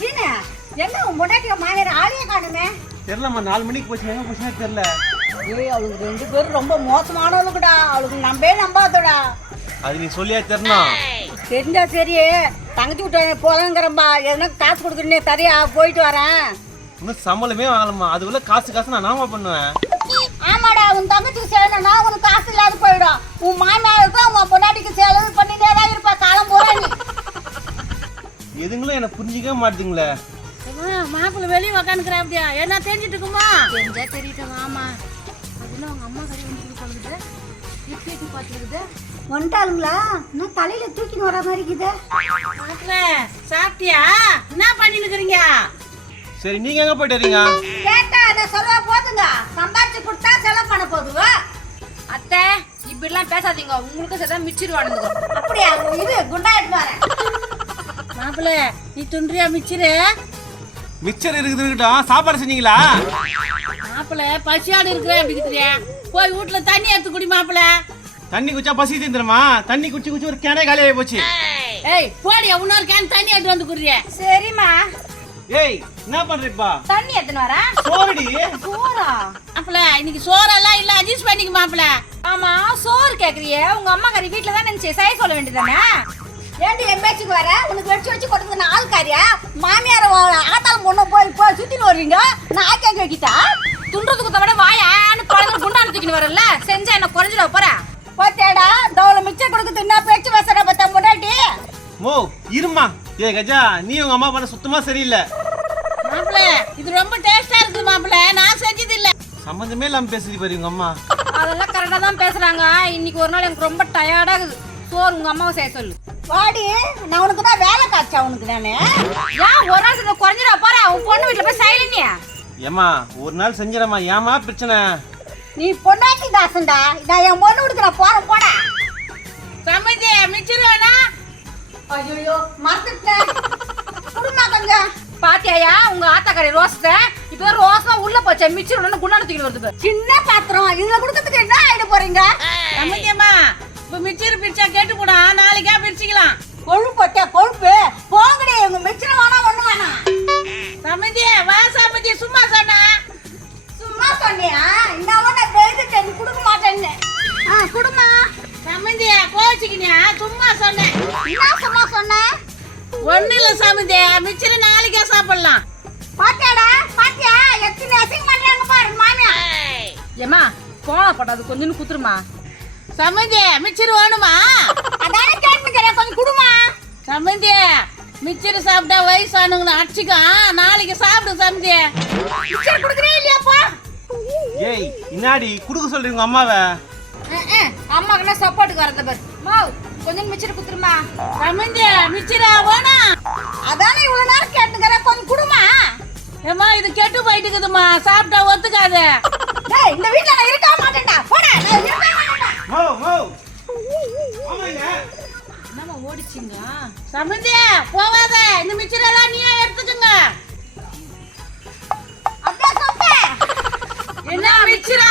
சீனு எங்க உன் முன்னாடி மாநில ஆளையே காணுமே? தெரியலம்மா நாலு மணிக்கு போச்சு. எங்க போச்சுன்னா தெரியல. ஏய் அவளுக்கு ரெண்டு பேரும் ரொம்ப மோசமானவளுக்குடா அவளுக்கு நம்பவே நம்பாதடா. அது நீ சொல்லியா தெரியணும். தெரிஞ்சா சரி தங்கச்சி விட்டு போலங்கிறம்பா எதனா காசு கொடுக்குறேனே தரியா போயிட்டு வரேன். இன்னும் சம்பளமே வாங்கலம்மா. அதுக்குள்ள காசு காசு நான் நாம பண்ணுவேன். ஆமாடா உன் தங்கச்சிக்கு செய்யணும்னா உனக்கு காசு இல்லாத போயிடும். உன் மாமியாருக்கும் உன் பொண்டாட்டிக்கு செலவு பண்ணிட்டே தான் இருப்பா காலம் பூரா நீ எதுங்களும் என்ன புரிஞ்சிக்கவே மாட்டீங்களே மாப்பிள்ளை வெளியே உக்காந்துக்கிறேன் அப்படியா? என்ன தெரிஞ்சிட்டு இருக்குமா தெரிஞ்சா தெரியட்டும் ஆமா. அதுல அவங்க அம்மா கறி வந்து கொடுக்குது எப்படி பார்த்துருக்குது வந்துட்டாளுங்களா? இன்னும் தலையில தூக்கின்னு வர மாதிரி இருக்குது. மாப்பிள்ள சாப்பிட்டியா? என்ன பண்ணிட்டு இருக்கிறீங்க சரி நீங்க எங்க போயிட்டு வரீங்க? கேட்டா அதை சொல்ல போதுங்க? சம்பாதிச்சு கொடுத்தா செலவு பண்ண போதுங்க. அத்தை இப்படிலாம் பேசாதீங்க. உங்களுக்கு சதா மிச்சிருவானுங்க. அப்படியா? இது குண்டா எடுத்து வரேன். மாப்பிள்ள நீ துன்றியா மிச்சிரு? மிச்சர் இருக்குது இருக்கட்டும். சாப்பாடு செஞ்சீங்களா? மாப்பிள்ள பசியாடு இருக்கிறேன் அப்படி இருக்கிறியா போய் வீட்டுல தண்ணி எடுத்து குடி மாப்பிள்ள தண்ணி குச்சா பசி தீந்துருமா? தண்ணி குச்சி குச்சி ஒரு கிணே காலியாகி போச்சு. ஏய் போடி இன்னொரு கேன் தண்ணி எடுத்து வந்து குடிறிய சரிம்மா. ஏய் என்ன பண்றப்பா தண்ணி எடுத்துன்னு வரேன். சோறுடி. சோறா? மாப்பிள்ள இன்னைக்கு சோறெல்லாம் இல்ல அட்ஜஸ்ட் பண்ணிக்க மாப்பிள்ள ஆமா சோறு கேக்குறியே. உங்க அம்மா கறி வீட்ல தான் நினைச்சு. செய்ய சொல்ல வேண்டியதானே ஏண்டி என் பேச்சுக்கு வர? உனக்கு வச்சு வச்சு கொடுக்குது நான் ஆள்காரியா? மாமியார ஆத்தாள் பொண்ணு போய் போய் சுத்தின்னு வருவீங்க? நான் கேட்க வைக்கிட்டா? துன்றதுக்கு தவிர வாயான்னு குழந்தை குண்டான தூக்கின்னு வரல. செஞ்சா என்ன குறைஞ்சிட போற போத்தேடா தவளை மிச்சம் கொடுக்குது என்ன பேச்சு பேசுற பத்தா முன்னாடி மோ இருமா ஏ கஜா நீ உங்க அம்மா பண்ண சுத்தமா சரியில்லை. மாப்பிள்ள இது ரொம்ப டேஸ்டா இருக்கு மாப்பிள்ள நான் செஞ்சது இல்ல சம்மந்தமே இல்லாம பேசுறீ பாரு உங்க அம்மா. அதெல்லாம் கரெக்டா தான் பேசுறாங்க. இன்னைக்கு ஒரு நாள் எனக்கு ரொம்ப டயர்டா இருக்குது. சோறு உங்க அம்மாவை செய்ய சொல்லு. வாடி நான் உனக்கு தான் வேலை காய்ச்சா உனக்கு நானு. ஏன் ஒரு நாள் செஞ்ச குறைஞ்சிட போற உன் பொண்ணு வீட்டுல போய் சைலன்யா ஏம்மா ஒரு நாள் செஞ்சிடம்மா ஏமா பிரச்சனை? நீ பொண்டாட்டி தாசன்டா நான் என் பொண்ணு கொடுக்குற போறேன் போட. சமைச்சி மிச்சர் வேணா ஐயோ மறந்துட்டேன். குடுமா கொஞ்சம் பாத்தியாயா உங்க ஆத்தாக்காரி ரோஸ்த இப்ப ரோஸ் உள்ள போச்சே மிச்சர் ஒண்ணு குண்டான வருது. சின்ன பாத்திரம் இதுல கொடுக்கறதுக்கு என்ன ஆயிட போறீங்க? சமைச்சியம்மா இப்ப மிச்சர் பிரிச்சா கேட்டு கூட கோச்சிக்கினியா சும்மா சொன்னேன். என்ன சும்மா சொன்ன ஒண்ணு இல்ல சமைச்சி மிச்சர் நாளைக்கா சாப்பிடலாம். பாத்தியாடா? பாத்தியா? எத்தனை அசிங்கம் பண்றாங்க பாரு மாமியா. ஏமா போனா போட்டாது கொஞ்சம் குத்துருமா சமைச்சி மிச்சர் வேணுமா? அதானே கேட்டுக்கிறேன் கொஞ்சம் குடுமா. சமைந்தி மிச்சர் சாப்பிட்டா வயசானுங்கன்னு அடிச்சுக்கா நாளைக்கு சாப்பிடு சமைந்தி மிச்சர் குடுக்குறே இல்லையாப்பா? ஏய் இன்னாடி குடுக்க சொல்றீங்க அம்மாவை? அம்மாக்குன்னா சப்போர்ட்டுக்கு வரத பாரு. மாவ் கொஞ்சம் மிச்சர் குத்துருமா சமைந்தி மிச்சரா வேணாம் அதானே இவ்வளவு நேரம் கேட்டுக்கிறேன் கொஞ்சம் குடுமா. ஏம்மா இது கெட்டு போயிட்டுக்குதுமா சாப்பிட்டா ஒத்துக்காது. டேய் இந்த வீட்ல நான் இருக்க மாட்டேன்டா. போடா நான் இருக்கவே மாட்டேன்டா. ஆமாங்க. என்னம்மா ஓடிச்சிங்க? சமைந்தி போவாத. இந்த மிச்சரெல்லாம் நீயே எடுத்துக்கங்க. அப்படியே சொன்னேன் என்ன மிச்சரா?